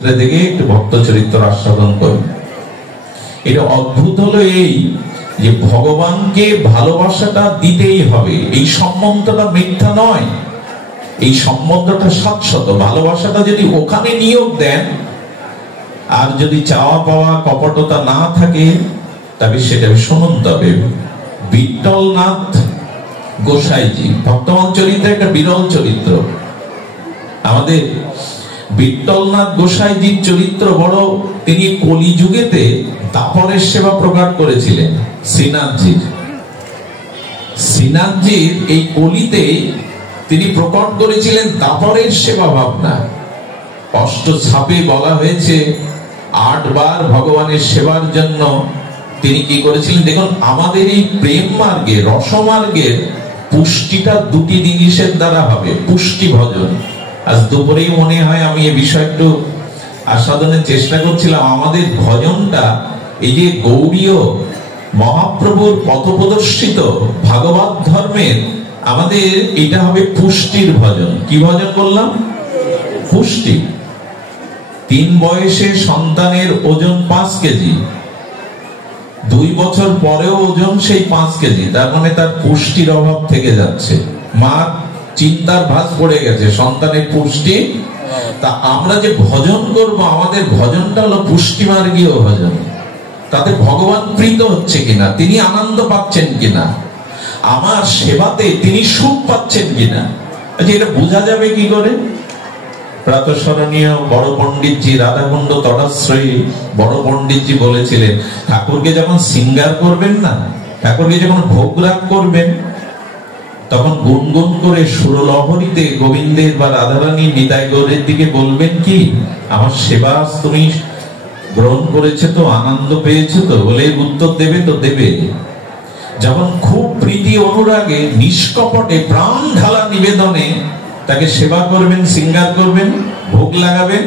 দেখে একটু ভক্ত চরিত্র আস্বাদন করুন। এটা অদ্ভুত হলো এই যে ভগবানকে ভালোবাসাটা দিতেই হবে, এই সম্বন্ধটা মিথ্যা নয়, এই সম্বন্ধটা শাশ্বত। ভালোবাসাটা যদি ওখানে নিয়োগ দেন আর যদি চাওয়া পাওয়া কপটতা না থাকে তবে সেটা শুনুন। তবে বিট্টলনাথ গোসাইজি ভক্তমান চরিত্রে একটা বিরল চরিত্র। আমাদের বিট্টলনাথ গোসাইজির চরিত্র বড়, তিনি কলিযুগেতে দাপরের সেবা প্রকাশ করেছিলেন। শ্রীনাথজির এই কলিতে তিনি প্রকট করেছিলেন দাপরের সেবা ভাবনা। অষ্ট ছাপে বলা হয়েছে 8 বার ভগবানের সেবার জন্য তিনি কি করেছিলেন। দেখুন, আমাদের এই প্রেম মার্গে রসমার্গের পুষ্টিটা দুটি জিনিসের দ্বারা হবে। পুষ্টি ভজন, আজ দুপুরেই মনে হয় আমি এই বিষয় একটু আস্বাদনের চেষ্টা করছিলাম। আমাদের ভজনটা এই যে গৌড়ীয় মহাপ্রভুর পথপ্রদর্শিত ভাগবত ধর্মের, আমাদের এটা হবে পুষ্টির ভজন। কি ভজন করলাম? পুষ্টি। 3 বয়সে সন্তানের ওজন 5 কেজি, 2 বছর পরেও ওজন সেই 5 কেজি, তার মানে তার পুষ্টির অভাব থেকে যাচ্ছে। মা চিন্তার ভাঁজ পড়ে গেছে সন্তানের পুষ্টি। তা আমরা যে ভজন করব, আমাদের ভজনটা হলো পুষ্টিমার্গীয় ভজন। তাতে ভগবান প্রীত হচ্ছে কিনা, তিনি আনন্দ পাচ্ছেন কিনা, আমার সেবাতে তিনি সুখ পাচ্ছেন কিনা, এটা বোঝা যাবে কি করে? প্রাতঃস্মরণীয় বড় পণ্ডিতজি রাধাকুণ্ড তটাশ্রয়ী বড় পণ্ডিতজি বলেছিলেন, ঠাকুরকে যখন সিঙ্গার করবেন না, ঠাকুরকে যখন ভোগ রাগ করবেন, তখন গুনগুন করে সুরলহরীতে গোবিন্দের বা রাধারানী নিতাই গৌরের দিকে বলবেন কি, আমার সেবা তুমি গ্রহণ করেছে তো, আনন্দ পেয়েছে তো, বলে উত্তর দেবে তো দেবে। যখন খুব প্রীতি অনুরাগে নিষ্কপটে প্রাণ ঢালা নিবেদনে তাকে সেবা করবেন, সিঙ্গার করবেন, ভোগ লাগাবেন,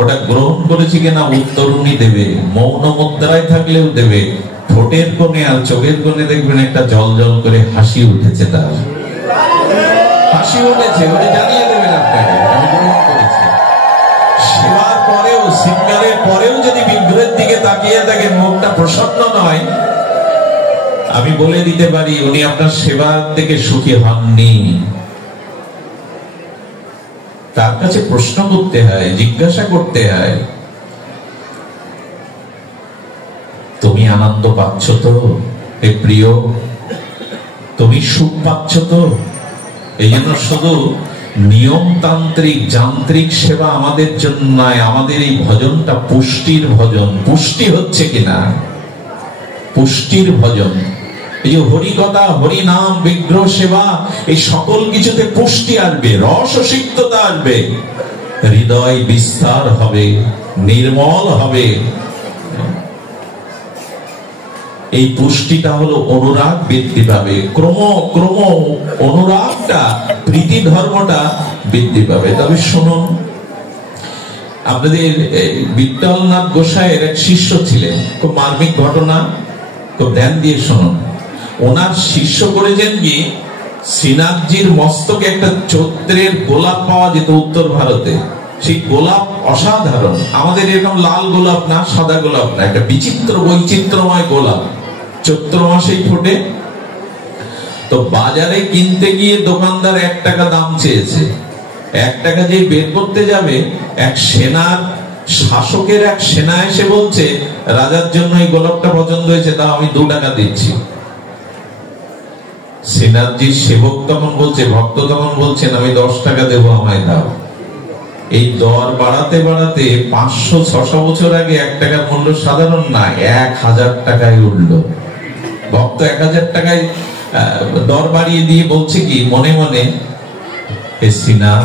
ওটা গ্রহণ করেছে কিনা উত্তর উনি দেবে। মৌন মুদ্রায় থাকলেও দেবে। ঠোঁটের কোণে আর চোখের কোণে দেখবেন একটা জল জল করে হাসি উঠেছে, তার হাসি উঠেছে, ওটা জানিয়ে দেবেন আপনাকে আমি গ্রহণ করেছি। সেবার পরেও, সিঙ্গারের পরেও যদি বিগ্রহের দিকে তাকিয়ে থাকেন, মুখটা প্রসন্ন নয়, আমি বলে দিতে পারি উনি আপনার সেবার থেকে সুখী হননি। তার কাছে প্রশ্ন করতে হয়, জিজ্ঞাসা করতে হয়, তুমি আনন্দ পাচ্ছ তো হে প্রিয়, তুমি সুখ পাচ্ছ তো? এই জন্য শুধু নিয়মতান্ত্রিক যান্ত্রিক সেবা আমাদের জন্য নয়, আমাদের এই ভজনটা পুষ্টির ভজন। পুষ্টি হচ্ছে কিনা, পুষ্টির ভজন। এই যে হরিকথা, হরিনাম, বিগ্রহ সেবা, এই সকল কিছুতে পুষ্টি আসবে, রস ও সিক্ততা আসবে, হৃদয় বিস্তার হবে, নির্মল হবে। এই পুষ্টিটা হলো অনুরাগ বৃদ্ধি পাবে, ক্রম অনুরাগটা, প্রীতি ধর্মটা বৃদ্ধি পাবে। তবে শুনুন, আপনাদের বিট্টলনাথ গোসাইয়ের এক শিষ্য ছিলেন, খুব মার্মিক ঘটনা, খুব ধ্যান দিয়ে শুনুন। ওনার শিষ্য করেছেন কি, শ্রীনাথজির মস্তকে একটা চৈত্রের গোলাপ পাওয়া যেত উত্তর ভারতে। সেই গোলাপ অসাধারণ, আমাদের এরকম লাল গোলাপ না, সাদা গোলাপ না, একটা বিচিত্র বৈচিত্র্যময় গোলাপ, চৈত্র মাসেই ফোটে। তো বাজারে কিনতে গিয়ে দোকানদার 1 টাকা দাম চেয়েছে। 1 টাকা যে বের করতে যাবে, এক সেনার শাসকের এক সেনা এসে বলছে, রাজার জন্য এই গোলাপটা পছন্দ হয়েছে, তাও আমি 2 টাকা দিচ্ছি। শ্রীনাথজির সেবক তখন বলছে, ভক্ত তখন বলছেন, আমি 10 টাকা দেবো, আমায় দাও। এই দর বাড়াতে বাড়াতে 500-600 বছর আগে 1 টাকার মূল্য সাধারণ না, 1000 টাকায় উঠল। ভক্ত 1000 টাকায় দর বাড়িয়ে দিয়ে বলছে কি মনে মনে, হে শ্রীনাথ,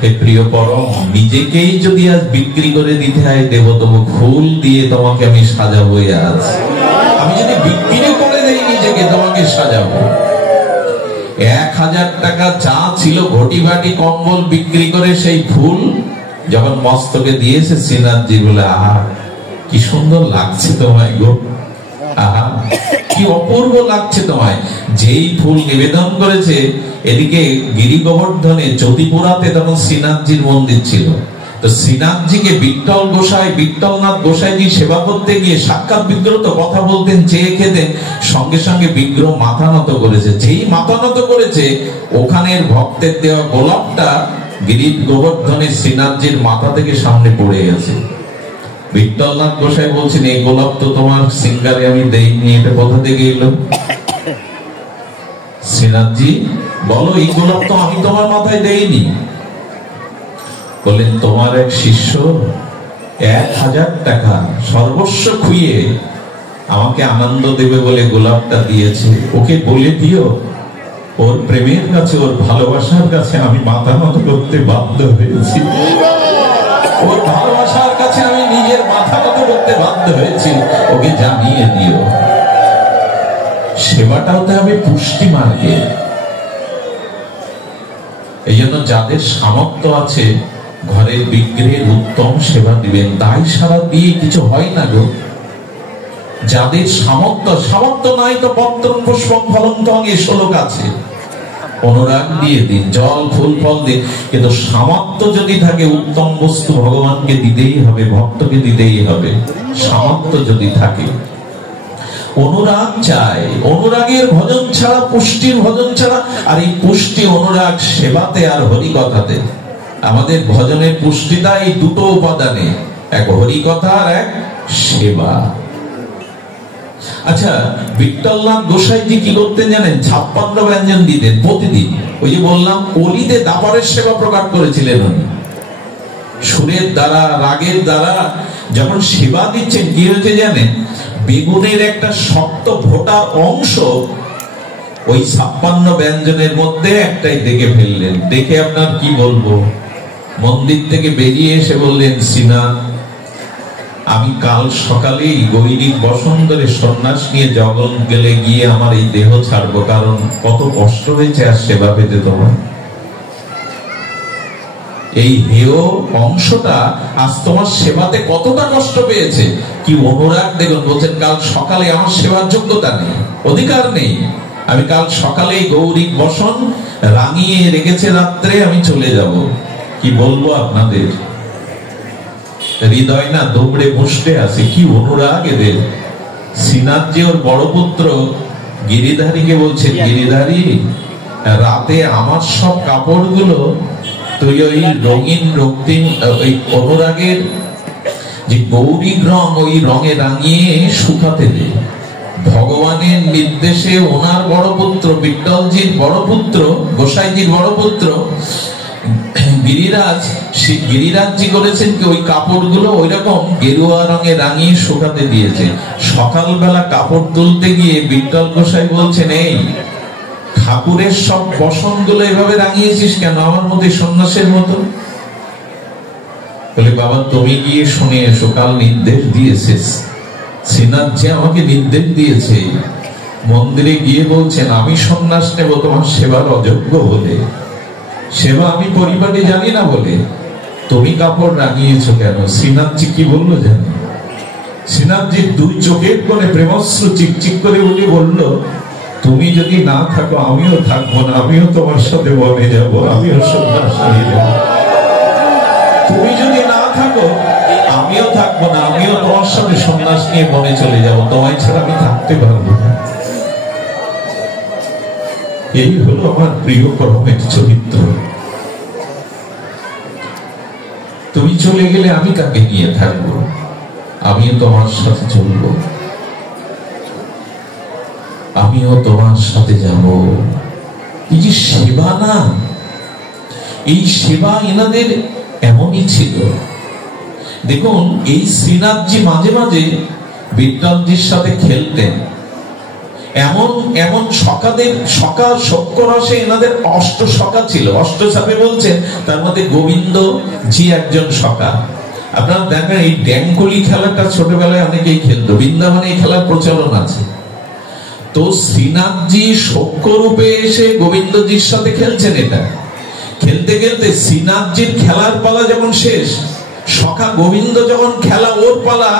হে প্রিয় পরম, নিজেকেই যদি আজ বিক্রি করে দিতে হয় দেব, তবু ফুল দিয়ে তোমাকে আমি সাজাবো। আজ আমি যদি বিক্রি করে দেই নিজেকে, তোমাকে সাজাবো। 1000 টাকা যা ছিল ঘটি বাটি কম্বল বিক্রি করে সেই ফুল যখন মস্তকে দিয়েছে, শ্রীনাথজি বলে, আহা কি সুন্দর লাগছে তোমায় গো, আহা কি অপূর্ব লাগছে তোমায়। যেই ফুল নিবেদন করেছে, এদিকে গিরি গোবর্ধনে জ্যোতিপুরাতে তখন শ্রীনাথজির মন্দির ছিল, তো শ্রীনাথজিকে বিঠ্ঠলনাথ গোসাইজি সেবা করতে গিয়ে সাক্ষাৎ বিগ্রহ তো কথা বলতেন, চেয়ে খেতেন, সঙ্গে সঙ্গে বিগ্রহ মাথা নত করেছে। যেই মাথা নত করেছে, ওখানের ভক্তের দেওয়া গোলাপটা গিরিশ গোবর্ধনের শ্রীনাথজির মাথা থেকে সামনে পড়ে গেছে। বিঠ্ঠলনাথ গোসাই বলছেন, এই গোলাপ তো তোমার সিঙ্গারে আমি দেইনি, এটা কোথা থেকে এলো? শ্রীনাথজি বলো, এই গোলাপ তো আমি তোমার মাথায় দেইনি। বললেন, তোমার এক শিষ্য 1000 টাকা সর্বস্ব খুইয়ে আমাকে আনন্দ দেবে বলে গোলাপটা দিয়েছে, ওকে বলে দিও ওর প্রেমের কাছে, ওর ভালোবাসার কাছে আমি মাথা নত করতে বাধ্য হয়েছি, ওর ভালোবাসার কাছে আমি নিজের মাথা নত করতে বাধ্য হয়েছি, ওকে জানিয়ে দিও। সেবাটা হতে হবে পুষ্টি মার্গে। এই জন্য যাদের সামর্থ্য আছে ঘরের বিগ্রহের উত্তম সেবা দিবেন। দায় সারা দিয়ে কিছু হয় না গো। যাদের সামর্থ্য নাই তো পত্রং পুষ্পং ফলং ত্বং, এই শ্লোক আছে, অনুরাগ দিয়ে দিন, জল ফুল ফল দিন, কিন্তু সামর্থ্য যদি থাকে উত্তম বস্তু ভগবানকে দিতেই হবে, ভক্তকে দিতেই হবে। সামর্থ্য যদি থাকে, অনুরাগ চাই, অনুরাগের ভজন ছাড়া, পুষ্টির ভজন ছাড়া। আর এই পুষ্টি অনুরাগ সেবাতে আর হরিকথাতে। আমাদের ভজনের পুষ্টিটা এই দুটো উপাদানে, এক হরিকথা আর এক সেবা। আচ্ছা, বিঠ্ঠলনাথ গোসাইজি কি করতেন জানেন? 56 ব্যঞ্জন দিতেন প্রতিদিন। ওই যে বললাম, অলিতে দাপারের সেবা প্রকাশ করেছিলেন উনি। সুরের দ্বারা, রাগের দ্বারা যখন সেবা দিচ্ছেন, কি হয়েছে জানেন? বেগুনের একটা শক্ত ভোটার অংশ ওই 56 ব্যঞ্জনের মধ্যে একটাই দেখে ফেললেন। দেখে আপনার কি বলবো, মন্দির থেকে বেরিয়ে এসে বললেন, শ্রীনাথ, আমি কাল সকালেই গৈরিক বসন্তরে সন্ন্যাস নিয়ে জগন গেলে গিয়ে আমার এই দেহ ছাড়বো, কারণ কত কষ্ট হয়েছে আর সেবা পেতে তোমার। এই হেয় অংশটা আজ তোমার সেবাতে কতটা কষ্ট পেয়েছে, কি অনুরাগ দেখুন। বলছেন, কাল সকালে আমার সেবার যোগ্যতা নেই, অধিকার নেই, আমি কাল সকালে গৌরিক বসন রাঙিয়ে রেখেছে রাত্রে, আমি চলে যাব। কি বলবো আপনাদের, হৃদয় না দৌড়ে মুষ্টে আছে, কি অনুরাগ এদের। শ্রীনাথজি ওর বড় পুত্র গিরিধারীকে বলছেন, গিরিধারী, রাতে আমার সব কাপড়গুলো তুই ওই রঙিন রক্তিম, ওই অনুরাগের যে গৌরী রং, ওই রঙে রাঙিয়ে শুকাতে দে। ভগবানের নির্দেশে ওনার বড় পুত্র, বিঠ্ঠলজির বড় পুত্র, গোসাইজির বড় পুত্র গিরিরাজজি করেছেন কি, ওই কাপড়গুলো ওই রকম গেরুয়া রঙে রাঙিয়ে শুকাতে দিয়েছে। সকালবেলা কাপড় তুলতে গিয়ে বিঠ্ঠল গোসাই বলছেন, এই ঠাকুরের সব বসন গুলো এভাবে রাঙিয়েছিস কেন, আমার মধ্যে সন্ন্যাসের মতো? বলে, বাবা তুমি গিয়ে শুনে এসো, কাল নির্দেশ দিয়েছিস। শ্রীনাথ যে আমাকে নির্দেশ দিয়েছে, মন্দিরে গিয়ে বলছেন, আমি সন্ন্যাস নেব তোমার সেবার অযোগ্য বলে, সেবা আমি পরিবারে জানি না বলে তুমি কাপড় রাঙিয়েছ কেন? শ্রীনাথজি কি বললো জানো? শ্রীনাথজির 2 চোখের কোণে প্রেমশ্রু চিকচিক করে উঠে বলল, তুমি যদি না থাকো আমিও থাকবো না, আমিও তোমার সাথে বনে যাব, আমিও সন্ন্যাস নিয়ে যাব। তুমি যদি না থাকো আমিও থাকবো না, আমিও তোমার সাথে সন্ন্যাস নিয়ে বনে চলে যাব, তোমায় ছাড়া আমি থাকতে পারবো না। এই হলো আমার প্রিয় পরমের চরিত্র। তুমি চলে গেলে আমি কাকে নিয়ে থাকবো, আমিও তোমার সাথে চলবো, আমিও তোমার সাথে যাব। এই যে সেবা না, এই সেবা এনাদের এমনই ছিল। দেখুন, এই শ্রীনাথজি মাঝে মাঝে বিঠ্ঠলজির সাথে খেলতেন। এমন সখা সখ্য রসে এনাদের 8 সখা ছিল। 8 সাপে বলছেন, তার মধ্যে গোবিন্দ জি একজন সখা। আপনারা দেখেন, এই ড্যাংকলি খেলাটা ছোটবেলায় অনেকেই খেলতো, বৃন্দাবনে এই খেলার প্রচলন আছে। তো শ্রীনাথজি সখ্য রূপে এসে গোবিন্দজির সাথে খেলছেন। এটা খেলতে খেলতে শ্রীনাথজির খেলার পালা যখন শেষ, সখা গোবিন্দ যখন খেলা ওর পালা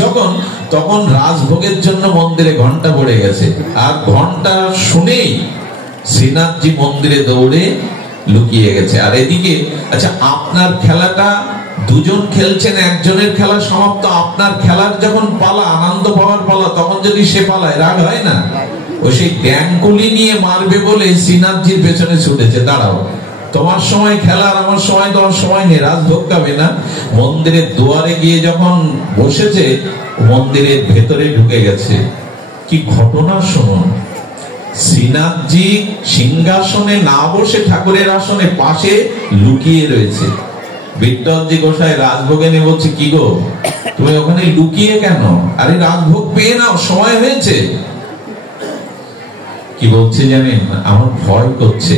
যখন, তখন রাজভোগের জন্য মন্দিরে ঘন্টা পড়ে গেছে। আর ঘন্টা শুনেই শ্রীনাথজি মন্দিরে দৌড়ে লুকিয়ে গেছে। আর এদিকে, আচ্ছা আপনার খেলাটা দুজন খেলছেন, একজনের খেলা সমাপ্ত, আপনার খেলার যখন পালা, আনন্দ পাওয়ার পালা, তখন যদি সে পালায়, রাগ হয় না? ও সেই ড্যাঙ্কুলি নিয়ে মারবে বলে শ্রীনাথজির পেছনে ছুটেছে, দাঁড়াও, তোমার সময় খেলার, আমার সময়, তোমার সময় নেই, রাজ ভোগাবে না। মন্দিরের দুয়ারে গিয়ে যখন বসেছে, মন্দিরের ভেতরে ঢুকে গেছে। কি ঘটনা শুনুন। শ্রীনাথজি সিংহাসনে না বসে ঠাকুরের আসনে পাশে লুকিয়ে রয়েছে। বিট্টলজি গোসাই রাজভোগে নিয়ে বলছে, কি গো তুমি ওখানে লুকিয়ে কেন? আরে রাজভোগ পেয়ে নাও, সময় হয়েছে। কি বলছে জানেন? আমার ভয় করছে,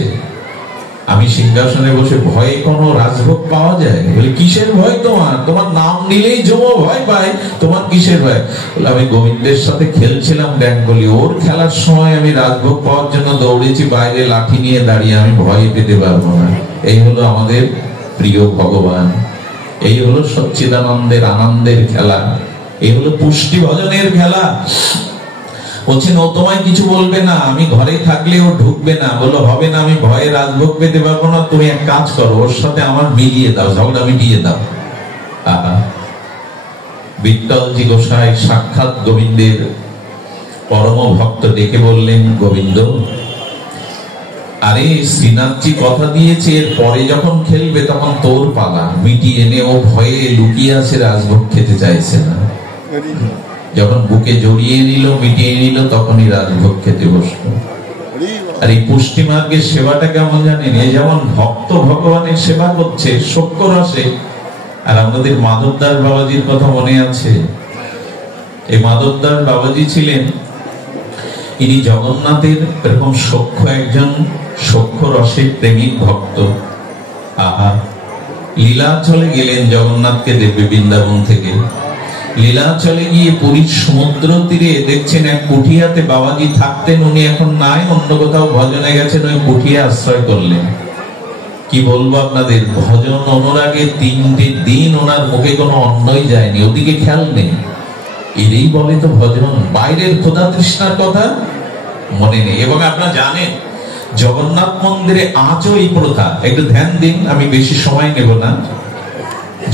আমি সিংহাসনে বসে ভয়ে কোনো রাজভোগ পাওয়া যায়? বলে কিসের ভয় তোমার? তোমার নাম নিলেই জমো ভয় পায়, তোমার কিসের ভয়? বলে আমি গোবিন্দের সাথে খেলছিলাম ড্যাঙ্গলি, ওর খেলার সময় আমি রাজভোগ পাওয়ার জন্য দৌড়েছি বাইরে লাঠি নিয়ে দাঁড়িয়ে, আমি ভয় পেতে পারবো না। এই হলো আমাদের প্রিয় ভগবান, এই হলো সচ্চিদানন্দের আনন্দের খেলা, এই হলো পুষ্টি ভজনের খেলা। বলছেন ও তোমায় কিছু বলবে না, আমি ঘরে থাকলে ও ঢুকবে না। বলো হবে না, আমি ভয়ে রাজভোগ পেতে পারবো না, তুমি এক কাজ করো, ওর সাথে আমার মিলিয়ে দাও, ঝগড়া মিটিয়ে দাও। বিট্টলজি গোসাই সাক্ষাৎ গোবিন্দের পরম ভক্ত, ডেকে বললেন, গোবিন্দ, আরে শ্রীনাথজি কথা দিয়েছে এর পরে যখন খেলবে তখন তোর পালা, মিটিয়ে নে। ও ভয়ে লুকিয়ে আছে, রাজভোগ খেতে চাইছে না। যখন বুকে জড়িয়ে নিল, মিটিয়ে নিল, তখনই রাজভোগ খেতে বসলো। আর এই পুষ্টি মার্গের সেবাটা কেমন জানেন? এই যেমন ভক্ত ভগবানের সেবা করছে সক্ষ রসে। আর আমাদের মাধবদাস বাবাজির কথা মনে আছে? এই মাধবদাস বাবাজি ছিলেন, ইনি জগন্নাথের এরকম সক্ষ, একজন সক্ষ রসের প্রেমিক ভক্ত। লীলাচলে গেলেন, জগন্নাথকে দেবে বৃন্দাবন থেকে। লীলাচলে গিয়ে পুরীর সমুদ্র তীরে দেখছেন এক কুঠিয়াতে বাবাজি থাকতেন, উনি এখন নাই, অন্য কোথাও ভজনে গেছেন, ওই কুঠিয়া আশ্রয় করলেন। কি বলবো আপনাদের, ভজন অনুরাগে 3টে দিন ওনার মুখে কোনো অন্নই যায়নি, ওদিকে খেয়াল নেই। এরই বলে তো ভজন, বাইরের ক্ষুধা তৃষ্ণার কথা মনে নেই। এবং আপনারা জানেন জগন্নাথ মন্দিরে আজও এই প্রথা, একটু ধ্যান দিন, আমি বেশি সময় নেব না।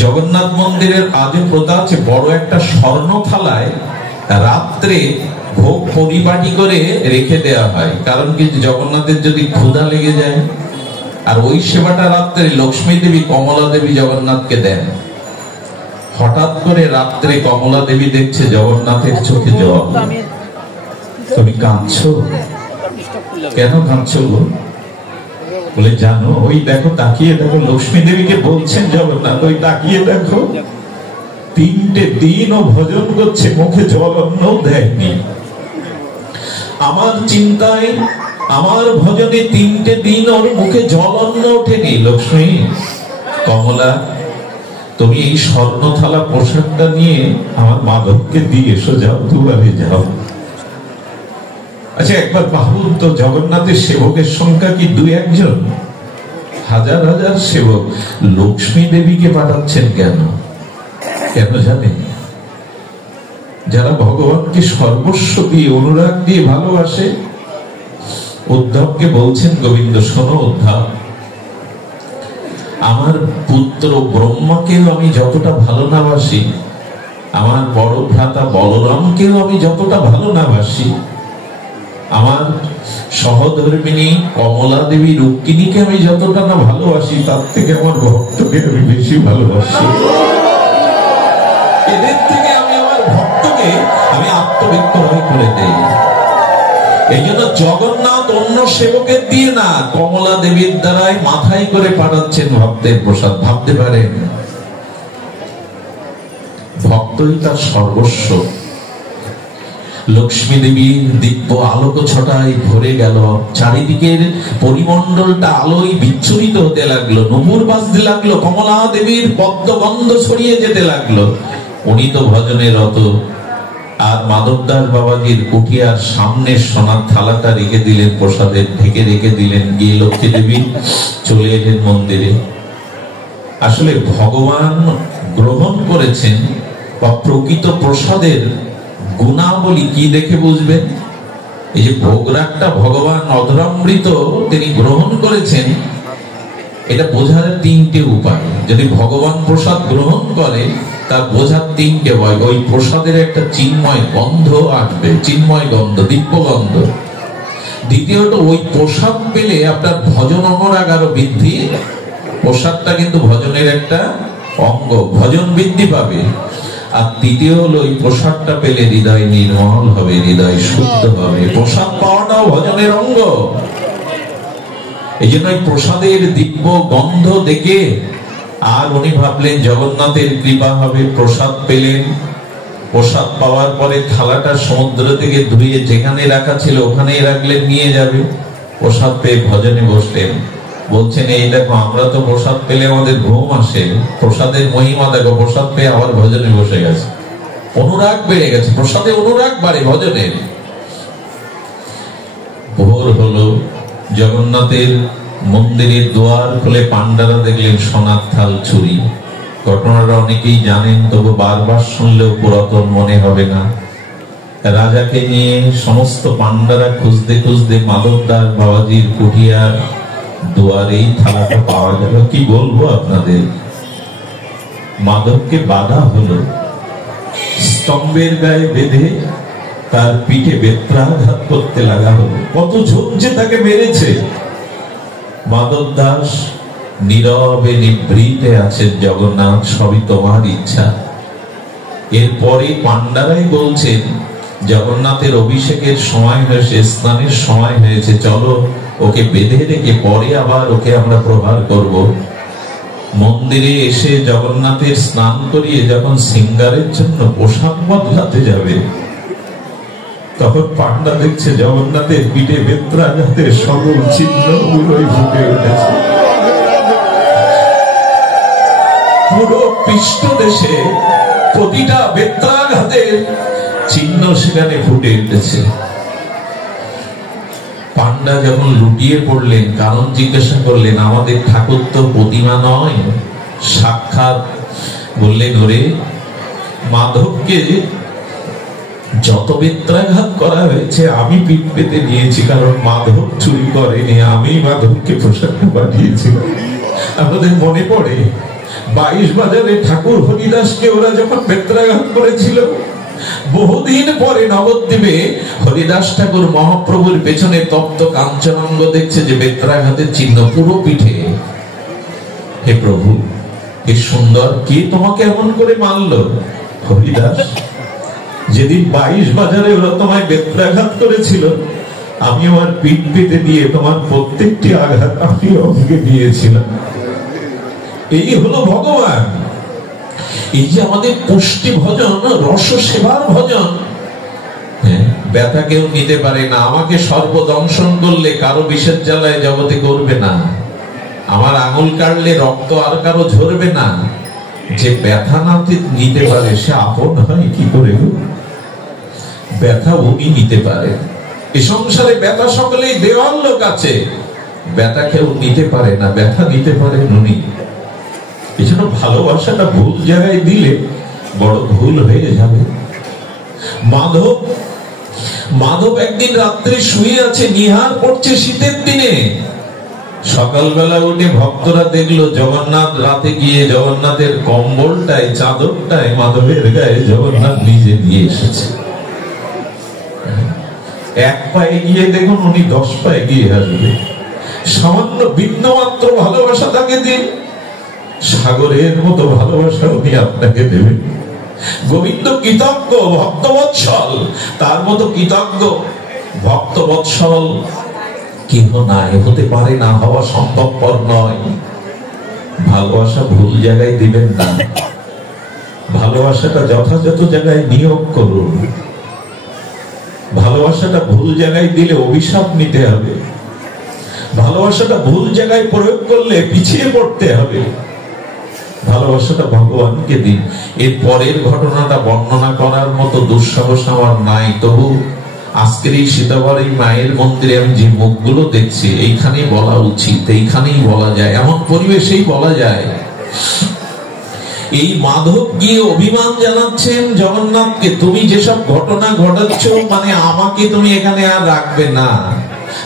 জগন্নাথ মন্দিরের আজও প্রথা আছে, বড় একটা স্বর্ণ থালায় রাত্রে ভোগ পরিপাটি করে রেখে দেওয়া হয়। কারণ কি, জগন্নাথের যদি ক্ষুধা লেগে যায়। আর ওই সেবাটা রাত্রে লক্ষ্মী দেবী, কমলা দেবী জগন্নাথকে দেন। হঠাৎ করে রাত্রে কমলা দেবী দেখছে জগন্নাথের চোখে জল। তুমি কাঁদছো কেন? কাঁদছো বলে, জানো ওই দেখো, তাকিয়ে দেখো, লক্ষ্মী দেবীকে বলছেন জগন্নাথ, ওই তাকিয়ে দেখো, 3টে দিন ও ভজন করছে, মুখে জল অন্ন দেয়নি। আমার চিন্তায়, আমার ভজনে 3টে দিন ওর মুখে জল অন্ন ওঠেনি। লক্ষ্মী, কমলা, তুমি এই স্বর্ণ থালা পোশাকটা নিয়ে আমার মাধবকে দিয়ে এসো, যাও, দুবারে যাও। আচ্ছা একবার ভাবুন তো, জগন্নাথের সেবকের সংখ্যা কি 2-1 জন? হাজার হাজার সেবক। লক্ষ্মী দেবীকে পাঠাচ্ছেন কেন? কেন জানেন? যারা ভগবানকে সর্বস্ব দিয়ে, অনুরাগ দিয়ে ভালোবাসে। উদ্ধবকে বলছেন, গোবিন্দ শোনো উদ্ধব, আমার পুত্র ব্রহ্মাকেও আমি যতটা ভালো না বাসি, আমার বড় ভ্রাতা বলরামকেও আমি যতটা ভালো না বাসি, আমার সহধর্মিনী কমলা দেবী রুক্মিণীকে আমি যতটা না ভালোবাসি, তার থেকে আমার ভক্তকে আমি বেশি ভালোবাসি। এদের থেকে আমি আমার ভক্তকে আমি আত্মবিক্রয় করে দেই। এই জন্য জগন্নাথ অন্য সেবকের দিয়ে না, কমলা দেবীর দ্বারাই মাথায় করে পাঠাচ্ছেন ভক্তের প্রসাদ। ভাবতে পারেন, ভক্তই তার সর্বস্ব। লক্ষ্মী দেবীর দিব্য আলোক ছটায় ভরে গেল, চারিদিকের পরিমণ্ডলটা আলোয় বিচ্ছুরিত হতে লাগলো, নুপুর বাজতে লাগলো, কমলা দেবীর পদ্মগন্ধ ছড়িয়ে যেতে লাগলো। উনি তো ভজনে রত। আর মাধবদাস বাবাজির কুঠিয়ার সামনে সোনার থালাটা রেখে দিলেন, প্রসাদের ঢেকে রেখে দিলেন। গিয়ে লক্ষ্মী দেবী চলে এলেন মন্দিরে। আসলে ভগবান গ্রহণ করেছেন বা প্রকৃত প্রসাদের গুণাবলী কি দেখে বুঝবেন? এই যে ভোগরাগটা ভগবান অধরামৃত তিনি গ্রহণ করেছেন, এটা বোঝার তিনটে উপায়। যদি ভগবান প্রসাদ গ্রহণ করে তার বোঝার তিনটে উপায়। ওই প্রসাদের একটা চিন্ময় গন্ধ আসবে, চিন্ময় গন্ধ, দিব্য গন্ধ। দ্বিতীয়ত, ওই প্রসাদ পেলে আপনার ভজন অনুরাগ আরো বৃদ্ধি। প্রসাদটা কিন্তু ভজনের একটা অঙ্গ, ভজন বৃদ্ধি পাবে। আর তৃতীয় হলো, ওই প্রসাদটা পেলে হৃদয় নির্মল হবে, হৃদয় শুদ্ধ হবে। প্রসাদ পাওয়াটাও ভজনের অঙ্গ। এই জন্য প্রসাদের দিব্য গন্ধ দেখে আর উনি ভাবলেন জগন্নাথের কৃপা হবে, প্রসাদ পেলেন। প্রসাদ পাওয়ার পরে থালাটা সমুদ্র থেকে ধুয়ে যেখানে রাখা ছিল ওখানেই রাখলেন, নিয়ে যাবে। প্রসাদ পেয়ে ভজনে বসলেন। বলছেন, এই দেখো, আমরা তো প্রসাদ পেলে আমাদের ঘুম আসে, প্রসাদের মহিমা দেখো, প্রসাদ পেয়ে আবার ভজনে বসে গেছে। অনুরাগ বেড়ে গেছে, প্রসাদে অনুরাগ বাড়ে ভজনের। ভোর হলো, জগন্নাথের মন্দিরের দুয়ার খুলে পান্ডারা দেখলেন সোনার থাল চুরি। ঘটনাটা অনেকেই জানেন, তবু বারবার শুনলেও পুরাতন মনে হবে না। রাজাকে নিয়ে সমস্ত পান্ডারা খুঁজতে খুঁজতে মাধবদাস বাবাজির কুঠিয়ার দুয়ারেই থালাটা পাওয়া গেল। কি বলবো আপনাদের, মাধবকে বাধা হলো, স্তম্ভের গায়ে বেঁধে তার পিঠে বেত্রাঘাত করতে লাগা হলো। কত ঝোঁক তাকে মেরেছে। মাধব দাস নীরবে নিভৃতে আছেন, জগন্নাথ সবই তোমার ইচ্ছা। এরপরে পান্ডারাই বলছেন, জগন্নাথের অভিষেকের সময় হয়েছে, স্নানের সময় হয়েছে, চলো ওকে বেঁধে রেখে পরে আবার ওকে আমরা প্রহার করব। মন্দিরে এসে জগন্নাথের স্নান করিয়ে যখন সিঙ্গারের জন্য পোশাক বদলাতে যাবে, তখন পান্ডা দেখছে জগন্নাথের পিঠে বেত্রাঘাতের সকল চিহ্নগুলোই ফুটে উঠেছে। পুরো পৃষ্ঠদেশে প্রতিটা বেত্রাঘাতের চিহ্ন সেখানে ফুটে উঠেছে। পান্ডা যখন লুটিয়ে পড়লেন, কারণ জিজ্ঞাসা করলেন, আমাদের ঠাকুর তো প্রতিমা নয়, সাক্ষাৎ। বললেন, ওরে মাধবকে যত বেত্রাঘাত করা হয়েছে আমি পিঠ পেতে নিয়েছি, কারণ মাধব চুরি করেনি, আমি মাধবকে পোশাক পাঠিয়েছিলাম। আমাদের মনে পড়ে 22 বাজারে ঠাকুর হরিদাসকে ওরা যখন বেত্রাঘাত করেছিল, বহুদিন পরে নবদ্বীপে হরিদাস ঠাকুর মহাপ্রভুর পেছনে তপ্ত কাঞ্চনাঙ্গ দেখছে যে বেত্রাঘাতের চিহ্ন পুরো পিঠে। হে প্রভু, কি সুন্দর, কে তোমাকে এমন করে মারল? হরিদাস। যেদিন 22 বাজারে ওরা তোমায় বেত্রাঘাত করেছিল, আমি আমার পিঠ পেতে দিয়ে তোমার প্রত্যেকটি আঘাত আমি অঙ্গে দিয়েছিলাম। এই হলো ভগবান। এই যে আমাদের পুষ্টি ভজন, রস সেবার ভজন। ব্যথা কেউ নিতে পারে না। আমাকে সর্বদংশন করলে কারো বিষের জ্বালায় জগতে করবে না। আমার আঙুল কাটলে রক্ত আর কারো ঝরবে না। যে ব্যথা না নিতে পারে সে আপন হয় কি করে? ব্যথা উনি নিতে পারে। এই সংসারে ব্যথা সকলেই দেওয়ার লোক আছে, ব্যথা কেউ নিতে পারে না, ব্যথা নিতে পারেন উনি। এই জন্য ভালোবাসাটা ভুল জায়গায় দিলে বড় ভুল হয়ে যাবে। মাধব একদিন রাত্রে শুয়ে আছে, নিহার পড়ছে শীতের দিনে। সকালবেলা উঠে ভক্তরা দেখলো জগন্নাথ রাতে গিয়ে জগন্নাথের কম্বলটায়, চাদরটায় মাধবের গায়ে জগন্নাথ নিজে দিয়ে এসেছে। এক পায়ে গিয়ে দেখুন, উনি 10 পায়ে গিয়ে আসবে। সামান্য বিন্দুমাত্র ভালোবাসা তাকে দিন, সাগরের মতো ভালোবাসা উনি আপনাকে দেবেন। গোবিন্দ কৃতজ্ঞ, ভক্তবৎসল, তার মতো কৃতজ্ঞ ভক্তবৎসল কেহ নাই, হতে পারে না, হওয়া সম্ভবপর নয়। ভালোবাসা ভুল জায়গায় দিবেন না। ভালোবাসাটা যথাযথ জায়গায় নিয়োগ করুন। ভালোবাসাটা ভুল জায়গায় দিলে অভিশাপ নিতে হবে। ভালোবাসাটা ভুল জায়গায় প্রয়োগ করলে পিছিয়ে পড়তে হবে। ভালোবাসাটা ভগবানকে দিন। এর পরের ঘটনাটা বর্ণনা করার মতো দুঃসাহস আমার নাই, তবু আজকের এই সীতাবাড়ি মায়ের মন্দিরে আমি যে মুখগুলো দেখছি, এইখানেই বলা উচিত, এইখানেই বলা যায়, এমন পরিবেশেই বলা যায়। এই মাধব গিয়ে অভিমান জানাচ্ছেন জগন্নাথকে, তুমি যেসব ঘটনা ঘটাচ্ছ, মানে আমাকে তুমি এখানে আর রাখবে না।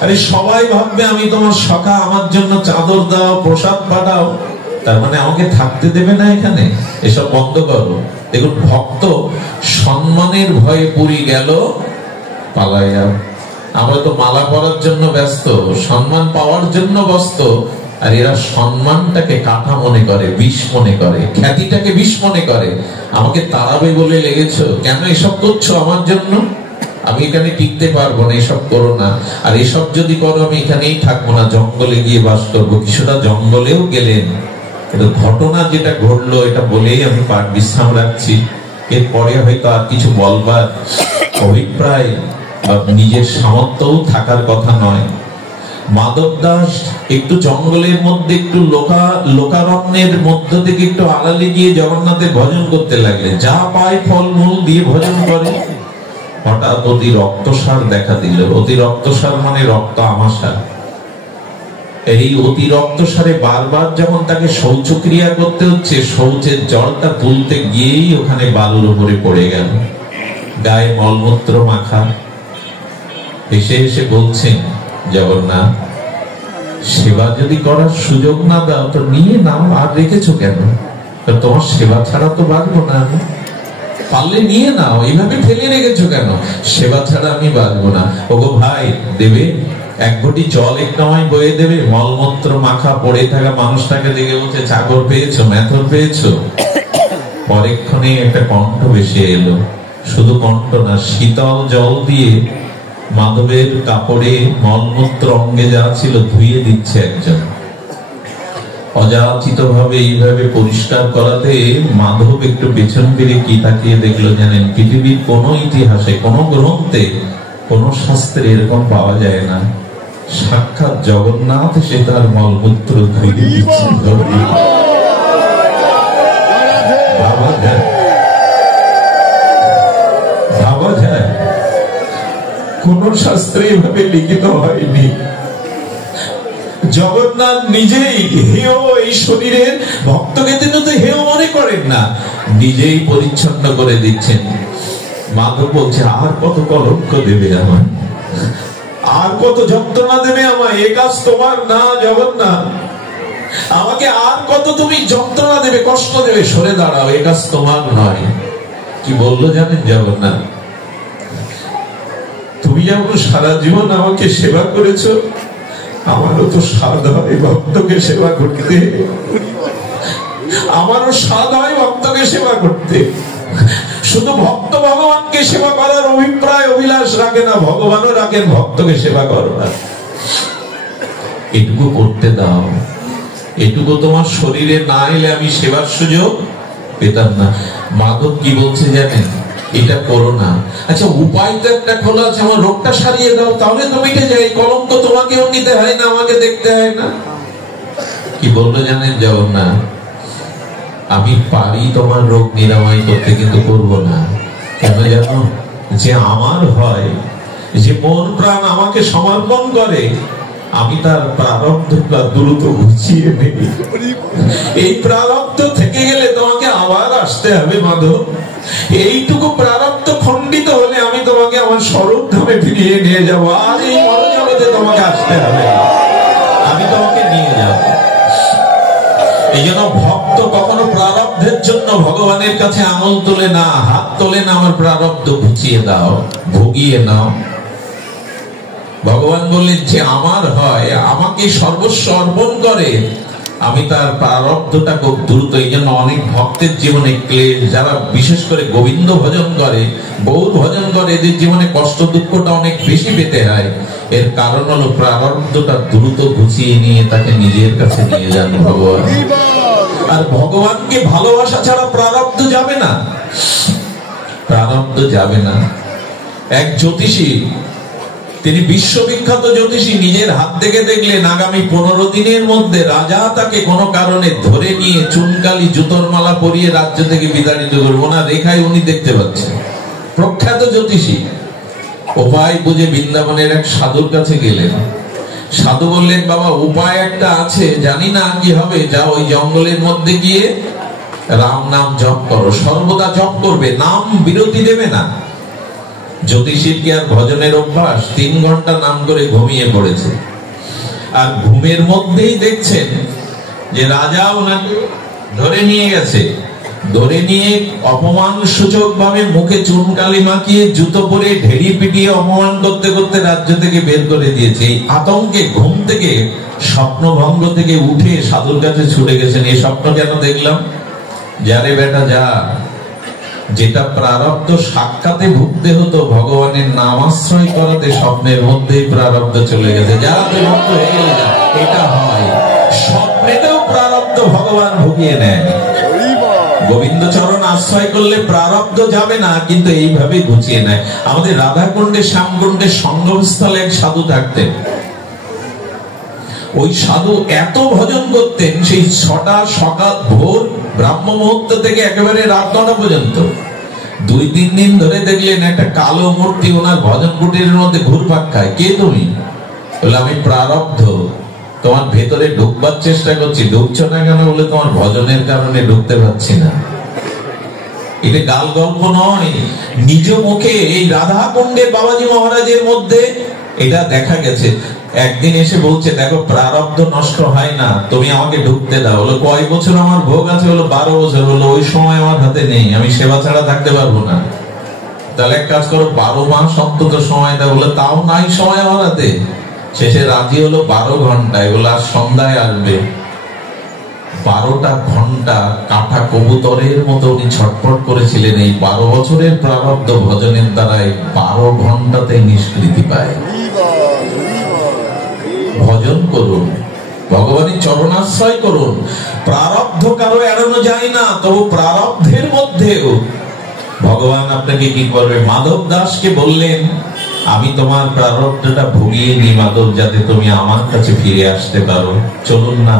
আরে সবাই ভাববে আমি তোমার সখা, আমার জন্য চাদর দাও, প্রসাদ পাঠাও, তার মানে আমাকে থাকতে দেবে না এখানে? এসব বন্ধ করো। দেখুন, ভক্ত সম্মানের ভয়ে পুরী গেল পালাইয়া। আমরা তো মালা পরার জন্য ব্যস্ত, সম্মান পাওয়ার জন্য ব্যস্ত, আর এরা সম্মানটাকে কাঁটা মনে করে, বিষ মনে করে, খ্যাতিটাকে বিষ মনে করে। আমাকে তাড়াবে বলে লেগেছো, কেন এসব করছো আমার জন্য? আমি এখানে টিকতে পারবো না, এসব করো না। আর এসব যদি করো আমি এখানেই থাকবো না, জঙ্গলে গিয়ে বাস করবো। কিছুটা জঙ্গলেও গেলেন, কিন্তু ঘটনা যেটা ঘটলো এটা বলেই আমি পাঠ বিশ্রাম রাখছি। এরপরে হয়তো আর কিছু বলবার অভিপ্রায় নিজের সামর্থ্যও থাকার কথা নয়। মাধব দাস একটু জঙ্গলের মধ্যে, একটু লোকারণ্যের মধ্য থেকে একটু আড়ালে গিয়ে জগন্নাথের ভজন করতে লাগলেন। যা পায় ফলমূল দিয়ে ভজন করে। হঠাৎ অতি রক্তসার দেখা দিল। অতি রক্তসার মানে রক্ত আমাশা। এই অতি রক্তসারে বারবার যখন তাকে শৌচক্রিয়া করতে হচ্ছে, শৌচের জলটা তুলতে গিয়েই ওখানে বালুর উপরে পড়ে গেল, গায়ে মলমূত্র মাখা। হেসে হেসে বলছেন, জগন্নাথ, সেবা যদি করার সুযোগ না দাও তো নিয়ে নাও, আর রেখেছো কেন? তোমার সেবা ছাড়া তো বাঁচবো না আমি, পারলে নিয়ে নাও, এইভাবে ফেলে রেখেছো কেন? সেবা ছাড়া আমি বাঁচবো না। ওগো ভাই, দেবে এক ঘটি জল একটু আমায় বয়ে দেবে? মলমূত্র মাখা পড়ে থাকা মানুষটাকে দেখে বলছে, চাকর পেয়েছো, মেথর পেয়েছো? পরেক্ষণে একটা কণ্ঠ ভেসে এলো। শুধু কণ্ঠ না, শীতল জল দিয়ে মাধবের কাপড়ে মলমূত্র অঙ্গে যা ছিল ধুয়ে দিচ্ছে একজন। অযাচিত ভাবে এইভাবে পরিষ্কার করাতে মাধব একটু পেছন ফিরে কি তাকিয়ে দেখলো জানেন? পৃথিবীর কোন ইতিহাসে, কোন গ্রন্থে, কোন শাস্ত্রে এরকম পাওয়া যায় না। সাক্ষাৎ জগন্নাথ সে তার মলমূত্র ধুয়ে দিচ্ছে। বাবা যায়, বাবা যায়, কোন শাস্ত্রে এভাবে লিখিত হয়নি। জগন্নাথ নিজেই হেয়, এই শরীরের ভক্তকে তিনি তো হেয় মনে করেন না, নিজেই পরিচ্ছন্ন করে দিচ্ছেন। মাধব বলছে, আর কত কলঙ্ক দেবে আমায়, আর কত যন্ত্রণা দেবে আমায়? এ কাজ তোমার না জগন্নাথ, আমাকে আর কত তুমি যন্ত্রণা দেবে, কষ্ট দেবে? সরে দাঁড়াও, এ কাজ তোমার নয়। কি বললো জানেন জগন্নাথ? তুমি যেমন সারা জীবন আমাকে সেবা করেছো, আমারও তো স্বাদ হয় ভক্তকে সেবা করতে, আমারও স্বাদ হয় ভক্তকে সেবা করতে। শুধু ভক্ত ভগবানকে সেবা করার অভিপ্রায় অভিলাষ রাখে না, ভগবানও রাখেন ভক্তকে সেবা করো না। এটুকু করতে দাও, এটুকু তোমার শরীরে না এলে আমি সেবার সুযোগ পেতাম না। মাধব কি বলছে জানেন? এটা করো না। আচ্ছা, উপায় তো একটা খোলা আছে, আমার রোগটা সারিয়ে দাও, তাহলে তো মিটে যায়। কলঙ্ক তোমাকেও নিতে হয় না, আমাকে দেখতে হয় না। কি বললো জানেন জগন্নাথ? আমি পারি তোমার রোগ নিরাময় করতে, কিন্তু করবো না। কেন জানো? যে আমার হয়, যে মন প্রাণ আমাকে সমর্পণ করে, আমি তার প্রারব্ধটা দ্রুত গুছিয়ে নেই। এই প্রারব্ধ থেকে গেলে তোমাকে আবার আসতে হবে মাধব। এইটুকু প্রারব্ধ খণ্ডিত হলে আমি তোমাকে আমার স্বরূপ ধামে ফিরিয়ে নিয়ে যাবো। আর এই মরজগতে তোমাকে আসতে হবে, আমি তোমাকে নিয়ে যাব। এই জন্য ভক্ত কখনো প্রারব্ধের জন্য ভগবানের কাছে আঙুল তোলে না, হাত তোলে না, আমার প্রারব্ধ গুছিয়ে দাও, ভুগিয়ে নাও। ভগবান বললেন, যে আমার হয়, আমাকে সর্বস্ব অর্পণ করে, আমি তার প্রারব্ধটা খুব দ্রুত। এই জন্য অনেক ভক্তের জীবনে ক্লেশ, যারা বিশেষ করে গোবিন্দ ভজন করে, গৌর ভজন করে, এদের জীবনে কষ্ট দুঃখটা অনেক বেশি পেতে হয়। এর কারণ হলো প্রারব্ধটা দ্রুত গুছিয়ে নিয়ে তাকে নিজের কাছে নিয়ে যান ভগবান। আর ভগবানকে ভালোবাসা ছাড়া প্রারব্ধ যাবে না, প্রারব্ধ যাবে না। এক জ্যোতিষী, তিনি বিশ্ববিখ্যাত জ্যোতিষী, নিজের হাত থেকে দেখলেন আগামী 15 দিনের মধ্যে রাজা তাকে কোনো কারণে ধরে নিয়ে চুনকালি জুতোর মালা পরিয়ে রাজ্য থেকে বিতাড়িত করবো না, রেখায় উনি দেখতে পাচ্ছেন। প্রখ্যাত জ্যোতিষী উপায় বুঝে বৃন্দাবনের এক সাধুর কাছে গেলেন। সাধু বললেন, বাবা উপায় একটা আছে, জানি না কি হবে, যাও ওই জঙ্গলের মধ্যে গিয়ে রাম নাম জপ করো, সর্বদা জপ করবে, নাম বিরতি দেবে না। জ্যোতিষীর কি আর ভজনের অভ্যাস? 3 ঘন্টা নাম করে ঘুমিয়ে পড়েছে। আর ঘুমের মধ্যেই দেখছেন যে রাজা ওনাকে ধরে নিয়ে গেছে, ধরে নিয়ে অপমান সূচক ভাবে মুখে চুনকালি মাখিয়ে জুতো পরে ঢেড়ি পিটিয়ে অপমান করতে করতে রাজ্য থেকে বের করে দিয়েছে। এই আতঙ্কে ঘুম থেকে স্বপ্নভঙ্গ থেকে উঠে সাধুর কাছে ছুটে গেছেন। এই স্বপ্ন কেন দেখলাম? যারে বেটা যা, যেটা প্রারব্ধ সাক্ষাতে ভুগতে হতো ভগবানের নাম আশ্রয় করাতে, স্বপ্নের মধ্যেই প্রারব্ধ চলে গেছে। যা তুই ভক্ত হয়ে গেলে যা, এটা হয়। স্বপ্নেতেও প্রারব্ধ ভগবান ভুগিয়ে নেয়। গোবিন্দ চরণ আশ্রয় করলে প্রারব্ধ যাবে না, কিন্তু এইভাবে গুছিয়ে নেয়। আমাদের রাধাকুণ্ডে শ্যামকুণ্ডে সঙ্গমস্থলে এক সাধু থাকতেন। ওই সাধু এত ভজন করতেন, সেই 6টা সকাল ভোর ব্রাহ্ম মুহূর্ত থেকে একেবারে রাত 9টা পর্যন্ত। 2-3 দিন ধরে দেখলেন একটা কালো মূর্তি ওনার ভজন কুটিরের মধ্যে ঘুরপাক খায়। কে তুমি? বলে আমি প্রারব্ধ, তোমার ভেতরে ঢুকবার চেষ্টা করছি। ঢুকছো না কেন? বলে তোমার ভজনের কারণে ঢুকতে পারছি না। এটা গাল গল্প নয়, নিজ মুখে এই রাধা কুণ্ডে বাবাজি মহারাজের মধ্যে এটা দেখা গেছে। একদিন এসে বলছে, দেখো প্রারব্ধ নষ্ট হয় না, তুমি আমাকে ঢুকতে দাও। বলো কয় বছর আমার ভোগ আছে? বলো 12 বছর। বলো ওই সময় আমার হাতে নেই, আমি সেবা ছাড়া থাকতে পারবো না। তাহলে এক কাজ করো, 12 মাস অন্তত সময় দাও। বলে তাও নাই সময় আমার হাতে। শেষে রাজি হলো 12 ঘন্টায়। বলে আর সন্ধ্যায় আসবে। 12টা ঘন্টা কাটা কবুতরের মতো উনি ছটফট করেছিলেন। এই 12 বছরের প্রারব্ধ ভজনের দ্বারাই 12 ঘন্টাতে নিষ্কৃতি পায়। ভজন করুন, ভগবানের চরণাশ্রয় করুন। প্রারব্ধ কারো এড়ানো যায় না, তবু প্রারব্ধের মধ্যেও ভগবান আপনাকে কি করবে? মাধব দাসকে বললেন, আমি তোমার প্রারব্ধটা ভুগিয়ে নি মাধব, যাতে তুমি আমার কাছে ফিরে আসতে পারো। চলুন না।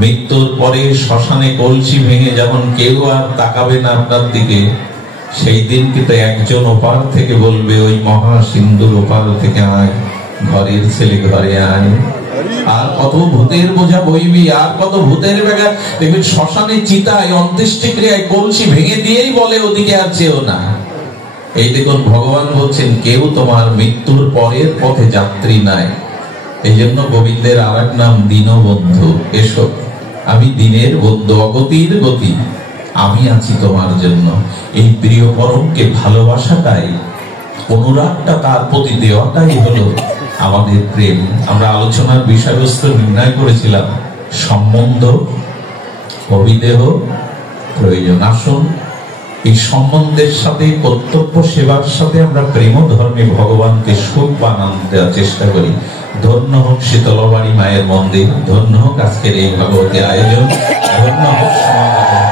মৃত্যুর পরে শ্মশানে কলসি ভেঙে যেমন কেউ আর তাকাবে না আপনার দিকে, সেই দিন কিন্তু একজন ওপার থেকে বলবে, ওই মহা সিন্ধুর ওপার থেকে আয়, ঘরের ছেলে ঘরে আয়। আর কত ভূতের বোঝা বইবি, আর কত ভূতের বেগা দেখবেন শ্মশানে চিতায় অন্ত্যেষ্টিক্রিয়ায় কলসি ভেঙে দিয়েই বলে ওদিকে আর চেও না। এই দেখুন ভগবান বলছেন, কেউ তোমার মৃত্যুর পরের পথে যাত্রী নাই। এই জন্য গোবিন্দের আর এক নাম দীনবন্ধু। এসো, আমি দিনের বন্ধু, অগতির গতি, আমি আছি তোমার জন্য। এই প্রিয় পরমকে ভালোবাসাটাই, অনুরাগটা তার প্রতি দেওয়াটাই হলো আমাদের প্রেম। আমরা আলোচনার বিষয়বস্তু নির্ণয় করেছিলাম সম্বন্ধ, অভিদেহ, প্রয়োজন। আসুন এই সম্বন্ধের সাথে, কর্তব্য সেবার সাথে আমরা প্রেম ধর্মে ভগবানকে সুখ বানান দেওয়ার চেষ্টা করি। ধন্য হোক শীতলবাড়ি মায়ের মন্দির, ধন্য হোক আজকের এই ভগবতী আয়োজন, ধন্য হোক সমাগম।